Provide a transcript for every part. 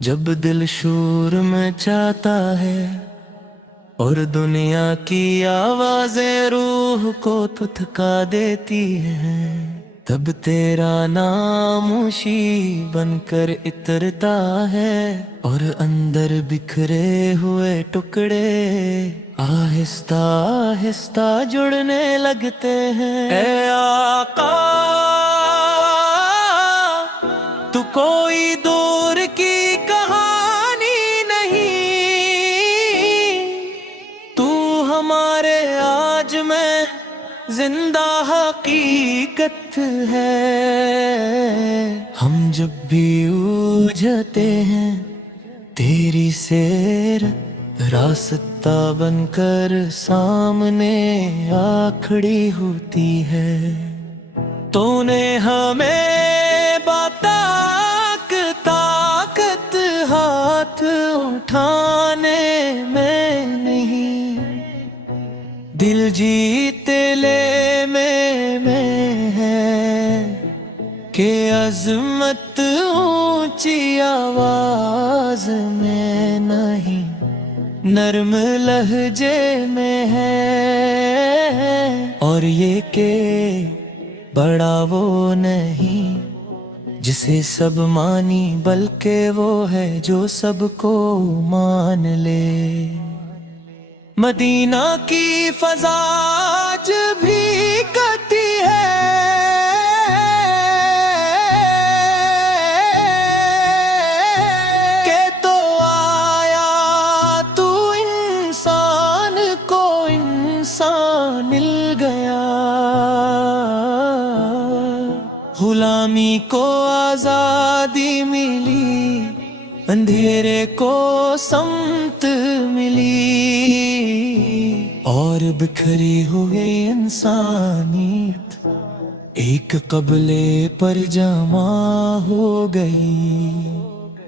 जब दिल शोर मचाता है और दुनिया की आवाजें रूह को थका देती हैं, तब तेरा नामोशी बनकर इतरता है और अंदर बिखरे हुए टुकड़े आहिस्ता आहिस्ता जुड़ने लगते हैं। ऐ आका, तू कोई दूर की कहानी नहीं, तू हमारे आज में जिंदा हकीकत है। हम जब भी उलझते हैं तेरी सैर रास्ता बनकर सामने आ खड़ी होती है। तूने हमें ताकत हाथ उठाने में नहीं, दिल जीते ले में है कि अजमत ऊंची आवाज में नहीं, नर्म लहजे में है। और ये के बड़ा वो नहीं जिसे सब मानी, बल्कि वो है जो सबको मान ले। मदीना की फज़ा आज भी कहती है कि तो आया तू इंसान को इंसान मिल गया, गुलामी को आजादी मिली, अंधेरे को समत मिली, और बिखरी हुई इंसानियत एक कबले पर जमा हो गई।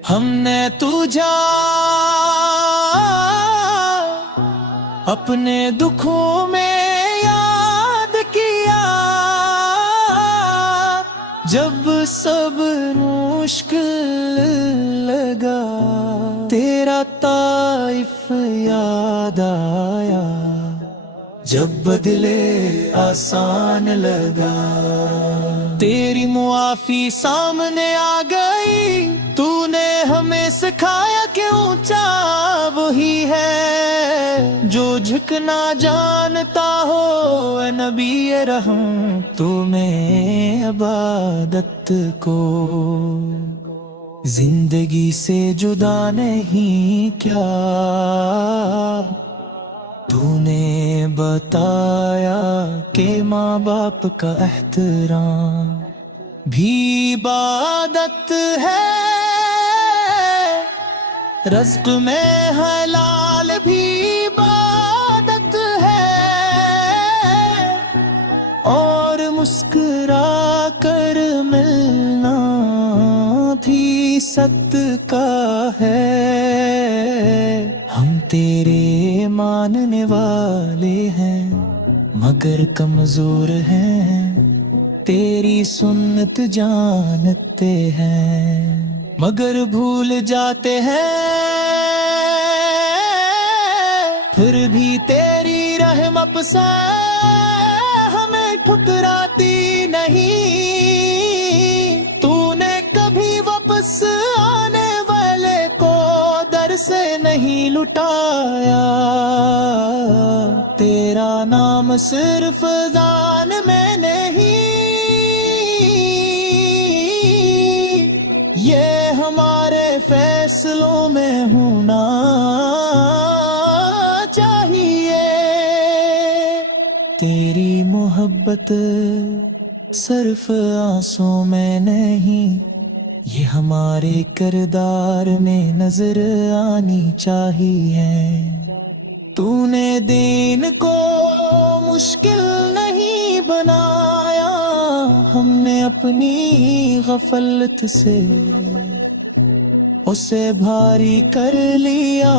हमने तुझा अपने दुखों में याद किया, जब सब मुश्किल लगा तेरा ताइफ याद आया, जब बदले आसान लगा तेरी मुआफी सामने आ गई। तूने हमें सिखाया कि ऊंचा वही है जो झुकना जानता हो। ए नबी रहम, तुम्हें इबादत को जिंदगी से जुदा नहीं क्या, तूने बताया कि माँ बाप का एहतराम भी इबादत है, रज़्क़ में हलाल भी इबादत है, और मुस्कुरा कर मिलना भी सदका है। हम तेरे मानने वाले हैं मगर कमजोर हैं, तेरी सुन्नत जानते हैं मगर भूल जाते हैं, फिर भी तेरी रहमत से हमें ठुकराती नहीं। तूने कभी वापस आने वाले को दर से नहीं लुटाया, तेरा नाम सिर्फ जान में नहीं, ये हमारे फैसलों में होना चाहिए। तेरी मोहब्बत सिर्फ आंसू में नहीं, ये हमारे किरदार में नजर आनी चाहिए। तूने दीन को मुश्किल नहीं اپنی غفلت سے اسے بھاری کر لیا،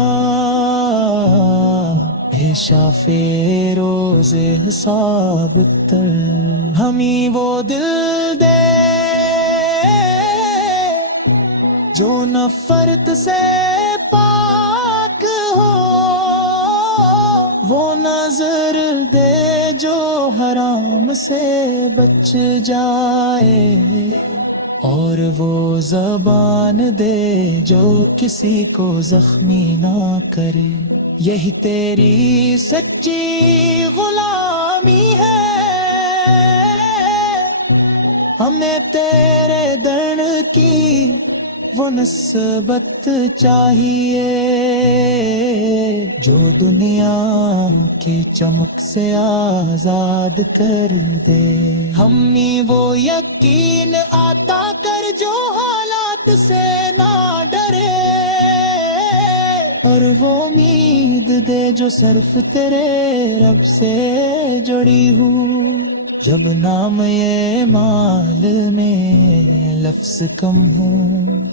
پیشہ فیروز حساب تر ہمیں وہ دل دے جو نفرت سے پاک ہو، وہ نظر دے جو حرام سے بچ جائے، اور وہ زبان دے جو کسی کو زخمی نہ کرے۔ یہی تیری سچی غلامی ہے، ہمیں تیرے درد کی وہ نسبت چاہیے جو دنیا کی چمک سے آزاد کر دے۔ ہمیں وہ یقین عطا کر جو حالات سے نہ ڈرے، اور وہ امید دے جو صرف تیرے رب سے جڑی ہو۔ جب نام یہ مال میں لفظ کم ہوں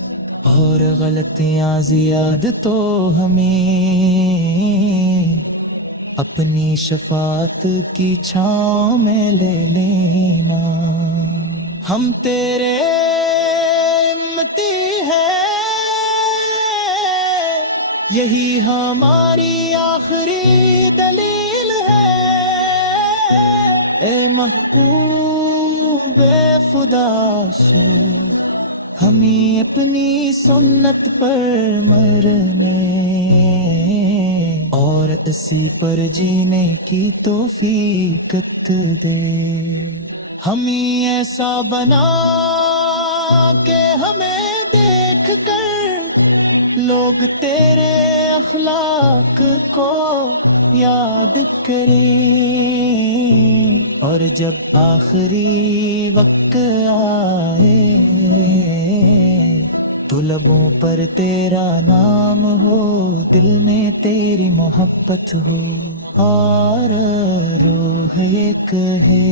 اور غلطیاں زیاد، تو ہمیں اپنی شفاعت کی چھاؤں میں لے لینا۔ ہم تیرے امتی ہیں، یہی ہماری آخری دلیل ہے، اے محبوب خدا سے ہمیں اپنی سنت پر مرنے اور اسی پر جینے کی توفیق دے۔ ہمیں ایسا بنا کہ ہمیں دیکھ کر لوگ تیرے اخلاق کو یاد کریں، اور جب آخری وقت آئے تو لبوں پر تیرا نام ہو، دل میں تیری محبت ہو، اور روح ایک ہے۔